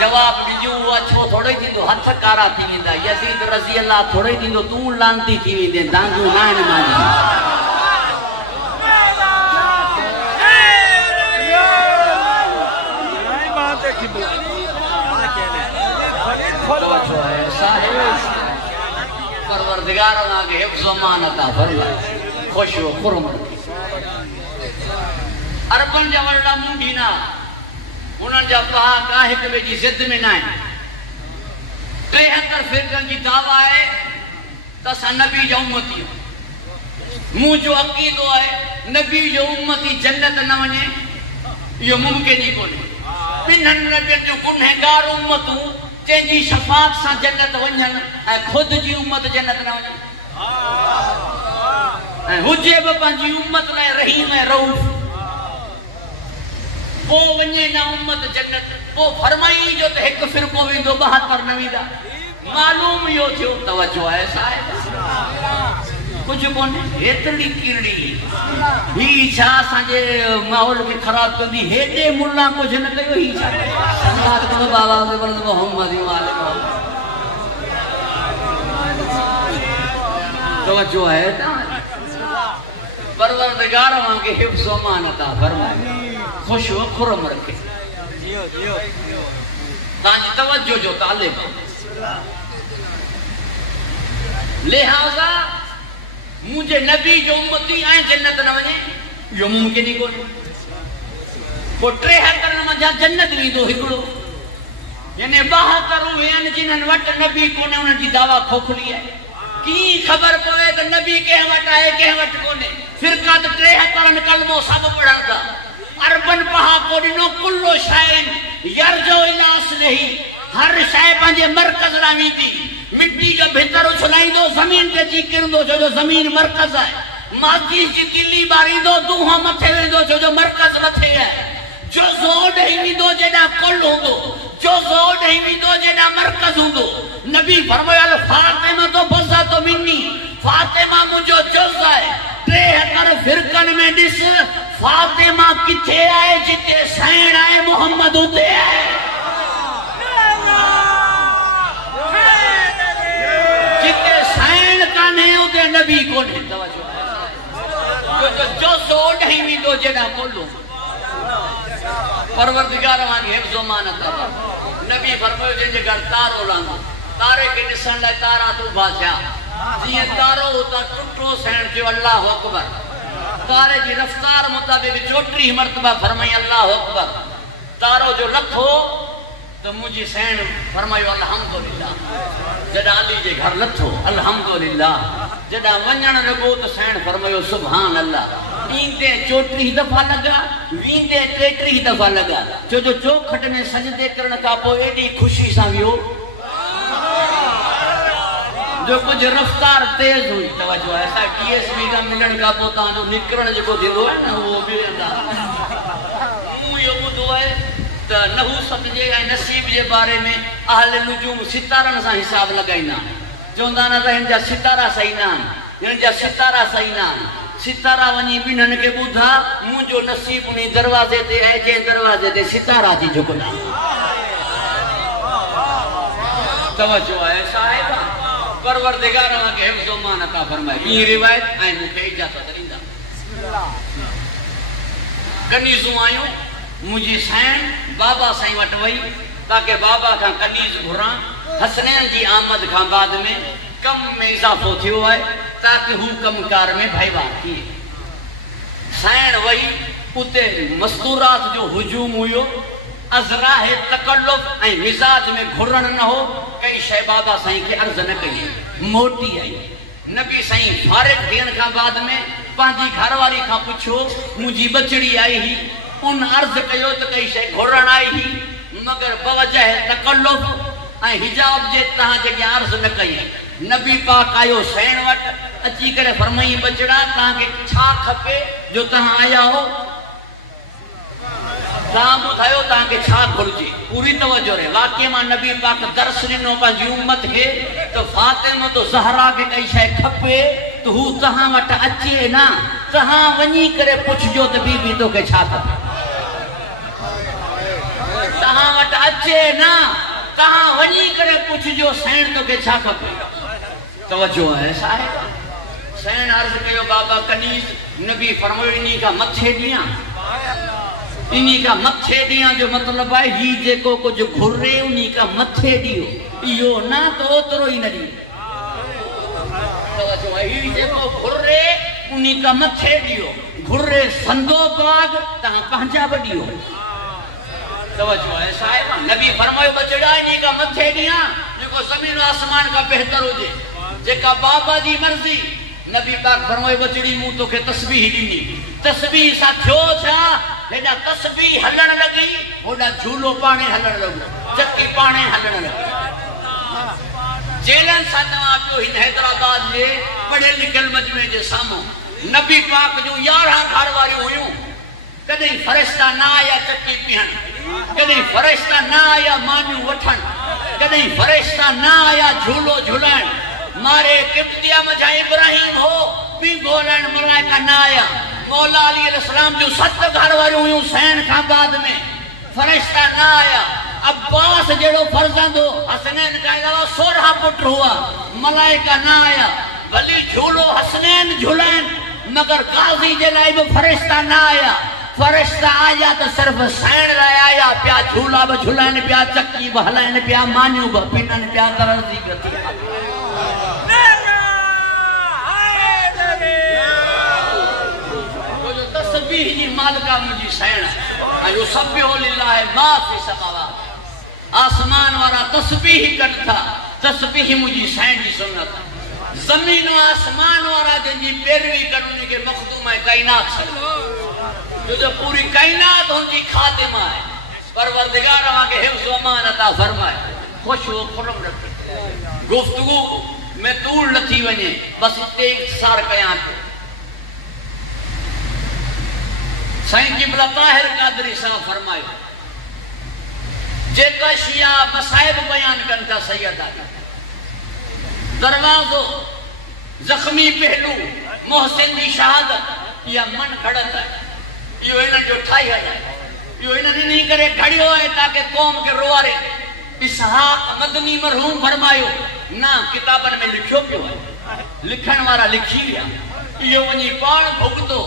جواب ڈیو ہوا چھو تھوڑے دیندو ہتھ کارا تھی ویندا یزید رضی اللہ تھوڑے دیندو تو لانتی تھی ویندے دانگو نہ ماں جو پروردگار آگے حفظ و امان عطا فرمائے خوش و خرم رکھے عربن جا ورڈا مونڈینا انہاں جا پہا کاہک میں جی زد میں نائیں 73 فرقن کی دعویٰ ہے تسا نبی جا امتی موں جو عقیدو ہے نبی جو امتی جنت نہ ونے یہ ممکن ہی کونے پنہن نبی جو گنہگار امتوں جی شفاعت سا جنت ونجن خود جی امت جنت نہ ونجن حجے بابا جی امت لائے رحیم ہے روف وہ ونجے نہ امت جنت وہ فرمائی جو تے ایک فرقو ویندو 72 نویدہ معلوم یو تھیو توجہ ہے صاحب کچھ کونے اتڑی کیڑی ہی چھا سانجے ماحول میں خراب کندی ہیڈے ملہ کو جن کیو ہی چھا سمات کو بابا کے برد محمد والے توجہ ہے پروردگار وہاں کے حفظ و امان عطا فرمائے خوش و خرم رکھے تانجی توجہ جو طالب لہذا مجھے نبی جو امتی آئیں جنت نہ ونے جو ممکن ہی کوئی وہ 73 مجھا جنت نہیں دو ہکڑو یعنی 72 وین جنہن وٹ نبی کونے انہن کی دعویٰ کھوکھلی ہے کی خبر پوئے کہ نبی کہیں وٹ آئے کہیں وٹ کونے فرقہ تو 73 کلموں سب پڑھا تھا عربن پہا کوڑنو کلو شائن یرجو الاس نہیں ہر شائع پانجے مرکز راوی تھی مٹی کا بھتر اچھلائی دو زمین پہ چیکر دو جو زمین مرکز ہے ماجیس جی کلی باری دو دوہاں متھے وے دو جو مرکز متھے ہے جو زوڈ ہی دو جیڑا کل ہوں دو جو زوڈ ہی دو جیڑا مرکز ہوں دو نبی فرمایا فاطمہ تو بزا تو منی فاطمہ مجھو جز ہے 73 فرقن میں ڈس فاطمہ کتھے آئے جتے سین آئے محمد ہوتے آئے جتے سین کا نہیں ہوتے نبی کو نہیں توجہ جو زوڈ ہی دو جیڑا کل ہوں پروردگار آنگی حفظ و مانتا تھا نبی فرمائے جن جگر تارو لانگو تارے کے نسان لائے تارا تو بادشاہ جیئے تارو ہوتا ٹوٹو سین جو اللہ اکبر تارے جی رفتار مطابق چوٹری مرتبہ فرمائی اللہ اکبر تارو جو لکھ ہو تو مجھے سین فرمائیو الحمدللہ جڑا علی جے گھر لتھو الحمدللہ جڑا ونجن لگو تو سین فرمائیو سبحان اللہ ویندے چوٹری دفعہ لگا ویندے ٹیٹری دفعہ لگا جو چوکھٹ میں سجدے کرنے کا پو ایڈی خوشی سا ویو جو کچھ رفتار تیز ہوئی توجہ ایسا ٹی ایس بی کا ملن کا پوتا جو نکرن جو کو دیدو ہے نا وہ بھی رہتا موں یہ بدو ہے تو نحوست جے نصیب جے بارے میں اہل نجوم ستارن سا حساب لگائینا جو اندانا رہن جا ستارہ سینان یعنی جا ستارہ سینان ستارہ ونی بینن کے بودھا موں جو نصیب انہی دروازے دے ہے جے دروازے دے ستارہ تھی جھکنا توجہ ہے صاحبہ پروردگار اللہ کے حفظ و مان عطا فرمائے یہ روایت آئیں مجھے اجازت درندہ کنیزوں آئیوں مجھے سین بابا سائیں وٹوئی تاکہ بابا کا کنیز گھران حسنین جی آمد کھا بعد میں کم میں اضافہ تھیو ہے تاکہ ہوں کم کار میں بھائی بات کیے سین وہی اتے مستورات جو ہجوم ہوئیو ازراہ تکلف ای مزاج میں گھرن نہ ہو کئی شے بابا سائیں کے عرض نہ کئی موٹی آئی نبی سائیں فارغ دین کا بعد میں پانچی گھر والی کا پوچھو مجھے بچڑی آئی ہی ان عرض کیو تو کئی شے گھرن آئی ہی مگر بوجہ تکلف ای حجاب جے تہاں جے عرض نہ کئی نبی پاک آیو سین وٹ اچھی کرے فرمائی بچڑا تہاں کے چھا کھپے جو تہاں آیا ہو تہاں بتھائیو تہاں کے چھا گھرجی پوری توجہ رہے واقعی ماں نبی پاک درس ننو پانچی امت کے تو فاطمہ تو زہرا کے کئی شے کھپے تو ہو تہاں وٹ اچے نا تہاں ونی کرے پوچھ جو تو بی بی تو کے چھا کھپے تہاں وٹ اچے نا تہاں ونی کرے پوچھ جو سین تو کے چھا کھپے توجہ ہے صاحب سین عرض کہو بابا کنیز نبی فرمائے انہی کا متھے دیاں انہی کا متھے دیاں جو مطلب ہے ہی جے کو کچھ گھرے انہی کا متھے دیو یہ نہ تو اترو ہی نہ دیو توجہ ہے ہی جے کو گھرے انہی کا متھے دیو گھرے سندو باغ تہاں پہنچا بڑیو توجہ ہے صاحب نبی فرمائے بچڑا انہی کا متھے دیاں جو کو زمین و آسمان کا بہتر ہو جے جے کا بابا جی مرضی نبی پاک فرمائے بچڑی مو تو کے تسبیح دینی تسبیح سا تھیو چھا لیڈا تسبیح ہلن لگی ہوڈا جھولو پانے ہلن لگو چکی پانے ہلن لگو جیلن ساتھواں پیو ہن حیدرآباد لے پڑھے لکھل مجمع جے سامو نبی پاک جو 11 گھر واری ہویوں کدیں فرشتہ نہ آیا چکی پیہن کدیں فرشتہ نہ آیا مانیو وٹھن کدیں فرشتہ نہ آیا جھولو جھولن مارے قبطیہ مجھا ابراہیم ہو بھی گولن ملائکہ نہ آیا مولا علیہ السلام جو 7 گھر واری ہوئی حسین کا بعد میں فرشتہ نہ آیا عباس جڑو فرزند ہو حسنین کا علاوہ 16 پٹر ہوا ملائکہ نہ آیا بلی جھولو حسنین جھولین مگر غازی جلائے وہ فرشتہ نہ آیا فرشتہ آیا تو صرف سین رہے آیا پیا جھولا با جھولین پیا چکی با ہلین پیا مانیو با پینن پیا درزی گتی تسبیح جی مالکہ مجھے سین ہے یسبح للہ ما فی السماوات آسمان وارا تسبیح کرتا تسبیح مجھے سین جی سنتا زمین و آسمان وارا جن جی پیروی کرنے کے مخدوم ہے کائنات سے جو پوری کائنات ہوں جی خاتمہ ہے پروردگار وہاں کے حفظ و امان عطا فرمائے خوش و خرم رکھے گفتگو میں طول نتھی ونجے بس اتنے اختصار قیام ہے سائن قبلہ طاہر قادری صاحب فرمائے جے کا شیعہ مسائب بیان کرتا سیدہ دروازو زخمی پہلو محسن دی شہادت یا من کھڑتا ہے یہ انہوں جو ٹھائی ہے یہ انہوں نے نہیں کرے کھڑی ہوئے تاکہ قوم کے روارے اسحاق مدنی مرحوم فرمائیو نا کتابن میں لکھو کیوں ہے لکھن وارا لکھی لیا یہ ونی پان بھگتو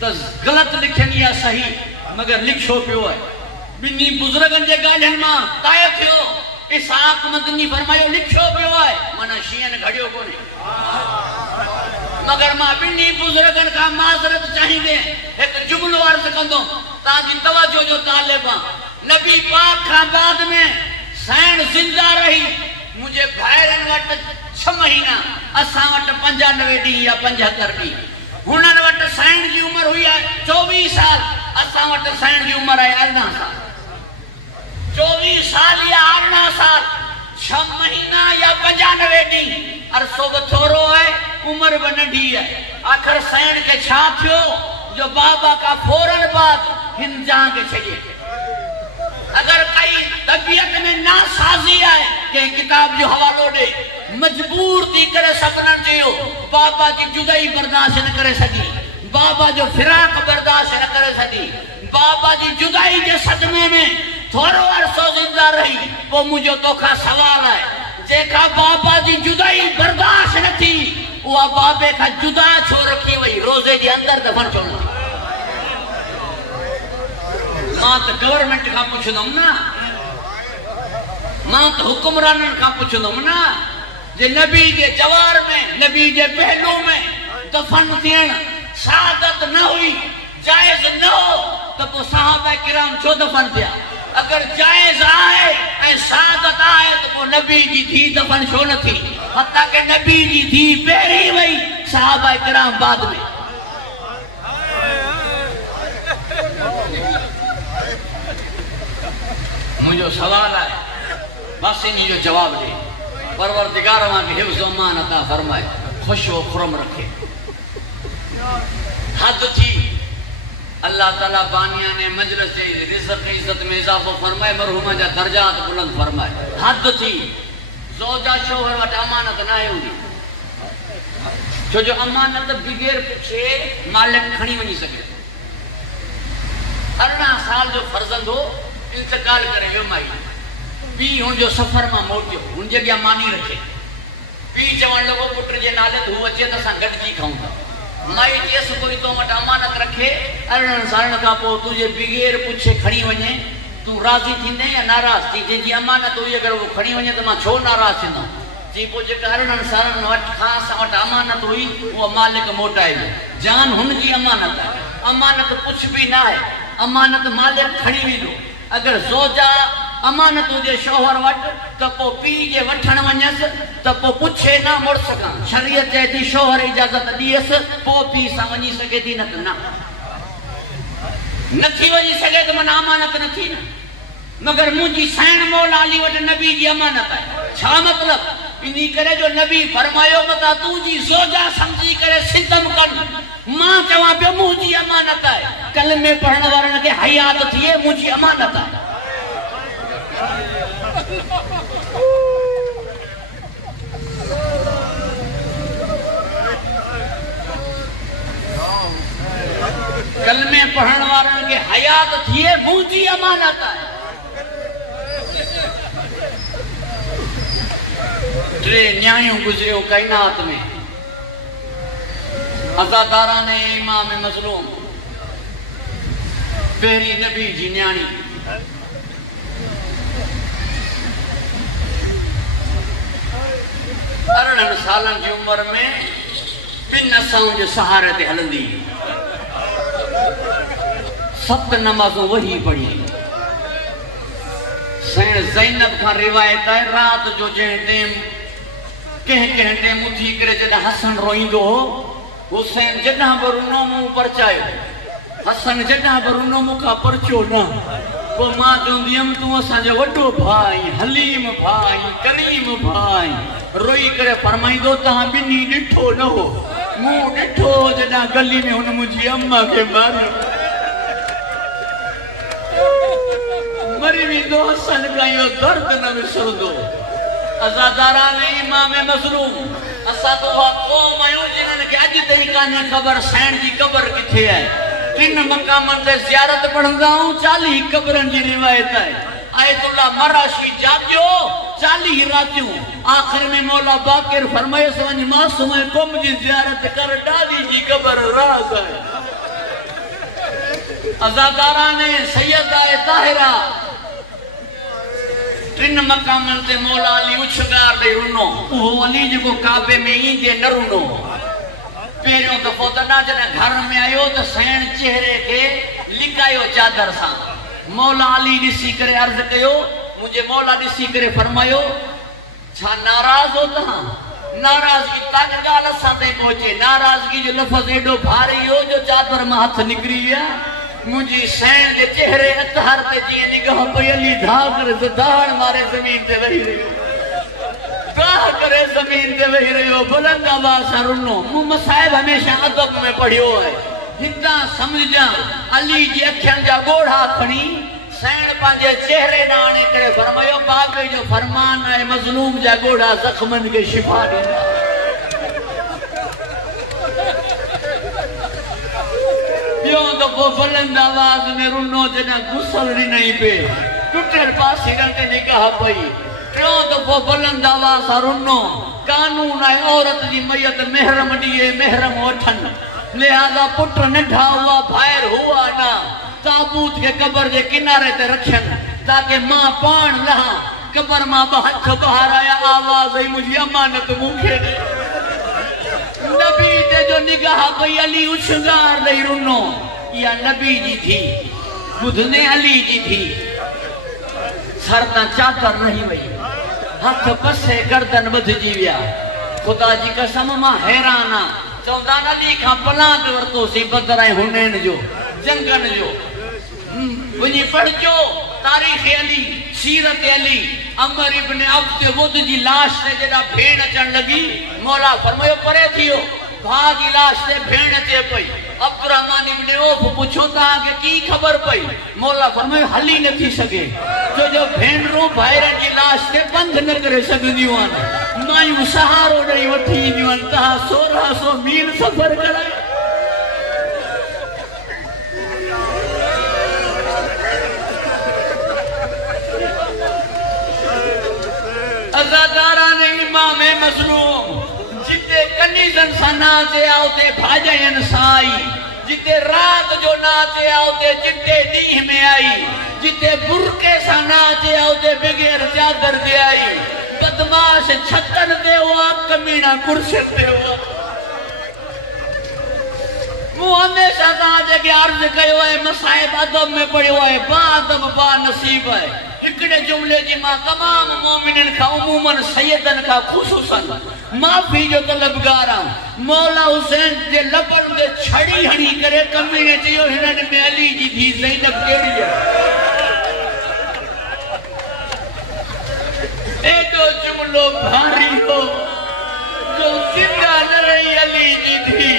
تو غلط لکھن یا صحیح مگر لکھو پیو ہے بنی بزرگن جے گاڑھن ماں تائے تھیو اسحاق مدنی فرمائیو لکھو پیو ہے منہ شیعن گھڑیو کو نہیں مگر ماں بنی بزرگن کا معذرت چاہی دے ایک جملو عرض کندوں تاجی توجہ جو طالباں نبی پاک کا بعد میں سین زندہ رہی مجھے بھائرن وٹ 6 مہینہ اساں وٹ 95 ڈی یا 75 ڈی ہنن وٹ سین کی عمر ہوئی ہے 24 سال اساں وٹ سین کی عمر ہے 18 سال 24 سال یا 18 سال 6 مہینہ یا 95 ڈی عرصو بتھورو ہے عمر بنڈی ہے آخر سین کے چھا تھیو جو بابا کا فوراً بعد ہند جہاں کے چھئیے اگر کئی طبیعت میں ناسازی آئے کہ کتاب جو حوالو دے مجبور تھی کرے سپنن جیو بابا کی جدائی برداشت نہ کرے سکی بابا جو فراق برداشت نہ کرے سکی بابا جی جدائی کے صدمے میں تھوڑو عرصو زندہ رہی وہ مجھے تو کا سوال ہے دیکھا بابا جی جدائی برداشت نہ تھی وہ بابے کا جدا چھو رکھی وہی روزے جی اندر دفن چھوڑنا ماں تو گورنمنٹ کا پوچھ دوں نا ماں تو حکمرانن کا پوچھ دوں نا جے نبی جے جوار میں نبی جے پہلو میں دفن تھین سعادت نہ ہوئی جائز نہ ہو تو صحابہ کرام چھو دفن دیا اگر جائز آئے اے سعادت آئے تو وہ نبی جی تھی دفن شو نہ تھی حتیٰ کہ نبی جی تھی پہری وئی صحابہ کرام بعد میں مجھے سوال ہے بس انہی جو جواب دے پروردگار وہاں کی حفظ و امان عطا فرمائے خوش و خرم رکھے حد تھی اللہ تعالیٰ بانیاں نے مجلس جائے رزق عزت میں اضافہ فرمائے مرحومہ جا درجات بلند فرمائے حد تھی زوجہ شوہر وٹ امانت نہ ہوئی چھو جو امانت بغیر پوچھے مالک کھڑی ونی سکے 18 سال جو فرزند ہو انتقال کرے ویو مائی پی ہن جو سفر میں موٹیو ہن جگہ مانی رکھے پی چوان لوگو پٹر جے نالے تو اچے تا سان گڈ جی کھاؤں گا مائی جیس کوئی تو مٹ امانت رکھے 18 سالن کا پو تجھے بغیر پوچھے کھڑی ونے تو راضی تھیندے یا ناراض تھی جی امانت ہوئی اگر وہ کھڑی ونے تو ماں چھو ناراض تھیندا جی پو جے 18 سالن وٹ خاص وٹ امانت ہوئی وہ مالک موٹائے جان ہن جی امانت ہے امانت کچھ بھی نہ ہے امانت مالک کھڑی وی دو اگر زوجہ امانت ہوجے شوہر وٹ تو پو پی جے وٹھن ونیس تو پو پوچھے نہ مڑ سکاں شریعت چاہے تھی شوہر اجازت دیس پو پی سا ونی سکے تھی نہ تھی ونی سکے تو من امانت نہ تھی نا مگر مجھے سین مولا علی وٹ نبی جی امانت ہے چھا مطلب انہی کرے جو نبی فرمایو بتا تو جی زوجہ سمجھی کرے ستم کن ماں چواں پہ مجھے امانت ہے کلمے پڑھنے وارن کے حیات تھیے مجھے امانت ہے کلمے پڑھن وارن کے حیات تھیے مجھے امانت ہے ترے نیائیوں گزریوں کائنات میں عزاداران امام مظلوم پہری نبی جی نیانی 18 سالن کی عمر میں بن اساؤں جو سہارے تے ہلندی 7 نمازوں وہی پڑھی سین زینب کا روایت ہے رات جو جہن ٹیم کہیں ٹیم اٹھی کرے جدہ حسن روئیں دو ہو حسین جدہ برونوں منہ پرچائے حسن جدہ برونوں منہ کا پرچو نہ وہ ماں چوندیم تو اساں جو وڈو بھائی حلیم بھائی کریم بھائی روئی کرے فرمائی دو تہاں بنی ڈٹھو نہ ہو منہ ڈٹھو جدہ گلی میں انہوں مجھے اممہ کے مارو مری بھی دو حسن کا یہ درد نہ بسر دو عزاداران امام مظلوم اسا تو وہ قوم آئیوں جنہوں کہ اج تحقانی قبر سین جی قبر کتھے ہے 3 مقامن دے زیارت پڑھنگا ہوں 40 قبرن جی روایت ہے آیت اللہ مراشی جاگیو 40 راتیوں آخر میں مولا باقر فرمائے سوانی معصوم قوم جی زیارت کر ڈالی جی قبر راز ہے عزاداران سیدہ طاہرہ 3 مقامن تے مولا علی اچھگار دے رونو وہ علی جی کو کعبے میں ہی دے نہ رونو پیریوں تو فوتنا جنہ گھر میں آئیو تو سین چہرے کے لکھائیو چادر سا مولا علی نسی کرے عرض کہو مجھے مولا نسی کرے فرمائیو چھا ناراض ہوتا ہاں ناراضگی تاک گالا ساندے پہنچے ناراضگی جو لفظ ایڈو بھاری ہو جو چادر میں ہاتھ نکری ہے مجھے سین دے چہرے اتہار تے جیے نگاہ پہ علی دھاگر زدان مارے زمین تے وہی رہی ہو دھاگ کرے زمین تے وہی رہی ہو بلند آواز رنو مسائب ہمیشہ عدب میں پڑھیو ہے ہندہ سمجھ جا علی جی اکھیان جا گوڑھا کھنی سین پانجے چہرے نانے کرے فرمائیو باقی جو فرمان ہے مظلوم جا گوڑھا زخمن کے شفا دینا یوں تو وہ بلند آواز میں رنو جنہ گسل نہیں پہ ٹوٹر پاسی رنگ نگاہ پئی یوں تو وہ بلند آواز رنو قانون ہے عورت دی میت محرم دیئے محرم وٹھن لہذا پٹر نڈھا ہوا بھائر ہوا نا تابوت کے قبر دے کنارے تے رکھن تاکہ ماں پان لہا قبر ماں بہت باہر آیا آواز ہے مجھے امانت مکھے دے نبی تے جو نگاہ پئی علی اچھگار نہیں رنو یا نبی جی تھی بدھنے علی جی تھی سر تا چادر نہیں وئی ہاتھ پسے گردن بدھجی ویا خدا جی قسم ماں حیرانا چوندان علی کھا پلان پہ ورتو سی بدر آئے ہنین جو جنگن جو ونی پڑھ جو تاریخ علی سیرت علی عمر ابن عبد ود جی لاش سے جڑا بھیڑ اچن لگی مولا فرمایا پرے تھیو بھا دی لاش سے بھیڑ تے پئی عبد الرحمن ابن عوف پوچھو تا کہ کی خبر پئی مولا فرمایا ہلی نہ تھی سکے جو بھیڑوں بھائر کی لاش سے بند نہ کرے سکدیوں ان مایوں سہارو نہیں وٹھی دیوں تا 1600 میل سفر کرے ازاداران امام مظلوم جتے کنیزن سا ناچے آؤتے بھاجین سائی جتے رات جو ناچے آؤتے جتے دیہ میں آئی جتے برکے سا ناچے آؤتے بغیر چادر دے آئی بدماش چھتر دے ہوا کمینہ کرسن دے ہوا وہ ہمیشہ تاجے کے عرض کہے ہوئے مسائب ادب میں پڑے ہوئے با ادب با نصیب ہے ہکڑے جملے جی ماں تمام مومنین کا عموماً سیدن کا خصوصاً معافی جو طلبگاراں مولا حسین دے لبن دے چھڑی ہڑی کرے کمینے چیو ہنن میں علی جی تھی زینب کیڑی ہے اے جو جملو بھاری ہو جو زندہ نہ رہی علی جی تھی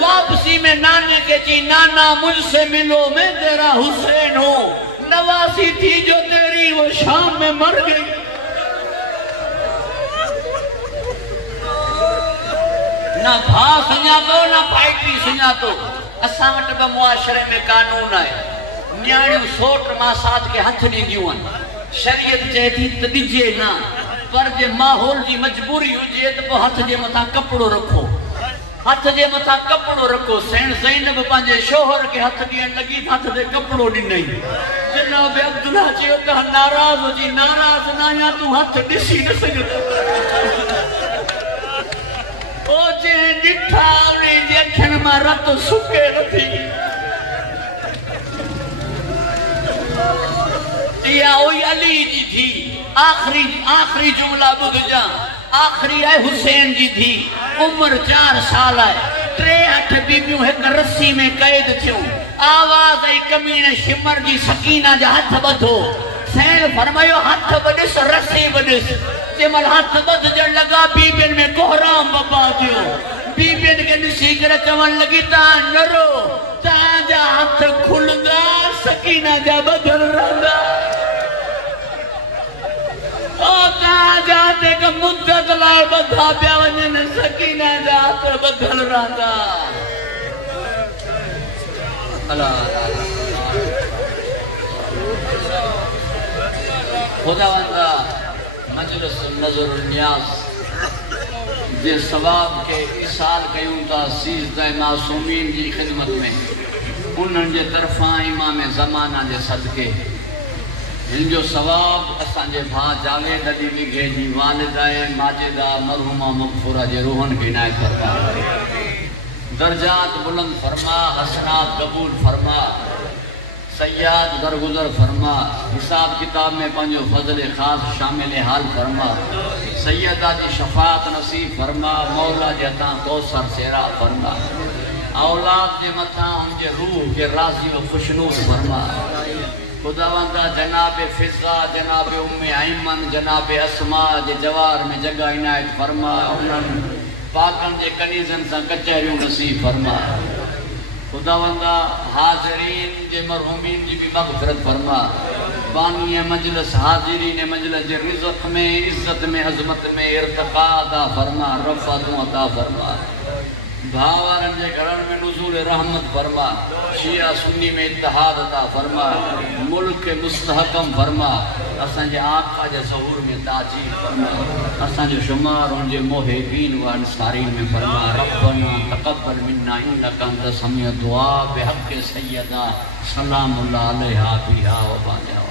واپسی میں نانے کے چی نانا مجھ سے ملو میں تیرا حسین ہوں نواسی تھی جو تیری وہ شام میں مر گئی نہ بھا سنیا تو نہ بھائیٹی سنیا تو اساں وٹ با معاشرے میں قانون ہے نیاڑیوں سوٹ ماں ساتھ کے ہتھ نہیں دیوں شریعت چاہتی تدیجے نہ پر جے ماحول جی مجبوری ہوجے تو ہتھ جے متھا کپڑو رکھو ہاتھ جے متھا کپڑو رکھو سین زینب پانجے شوہر کے ہاتھ ڈیئن لگی ہاتھ دے کپڑو ڈی نہیں جناب عبداللہ چیو کہا ناراض ہو جی ناراض نہ یا تو ہاتھ ڈسی نہ سکتا او جے ڈٹھا انہیں دیکھن میں رت سکے نہ تھی یہ اوئی علی جی تھی آخری جملہ بدھ جا آخری ہے حسین جی تھی عمر 4 سال ہے 3 بیبیوں ایک رسی میں قید تھیوں آواز ای کمینے شمر جی سکینہ جا ہاتھ بدھو سین فرمائیو ہاتھ بدھس رسی بدھس تیمال ہاتھ بدھ جن لگا بیبین میں کوہرام بابا دیو بیبین کے نسی کر چون لگی تاں نرو تاں جا ہاتھ کھل گا سکینہ جا بدھل رہا تاں جاتے کہ مدت لائے بدھا پیا ونجن سکینہ جاتے بدھل رہا خدا وندہ مجلس نظر النیاز جے ثواب کے اصال کیوں تا 13 معصومین جی خدمت میں انہن جے طرفاں امام زمانہ جے صدقے ان جو ثواب اسان جے بھا جاوید علی وگھے جی والدائے ماجدہ مرحومہ مغفورہ جے روحن کی عنایت فرما درجات بلند فرما حسنات قبول فرما سیاد درگزر فرما حساب کتاب میں پنجو فضل خاص شامل حال فرما سیدہ جی شفاعت نصیب فرما مولا جی عطا کوثر سیرا فرما اولاد جے متھاں ان جے روح کے راضی و خوشنود فرما خداوندہ جناب فضا جناب ام ایمن جناب اسما جے جوار میں جگہ عنایت فرما انہن پاکن جے کنیزن سا کچہریوں نصیب فرما خداوندہ حاضرین جے مرحومین جی بھی مغفرت فرما بانی مجلس حاضرین مجلس جے رزق میں عزت میں عظمت میں ارتقاء عطا فرما رفعتوں عطا فرما بھاوارن جے گھرن میں نزول رحمت فرما شیعہ سنی میں اتحاد عطا فرما ملک مستحکم فرما اسان جے آقا جے ظہور میں تاجیل فرما اسان جے شمار ان جے محبین و انصارین میں فرما ربنا تقبل منا انکا انت سمیع دعا بحق سیدہ سلام اللہ علیہ بہا و بانیہ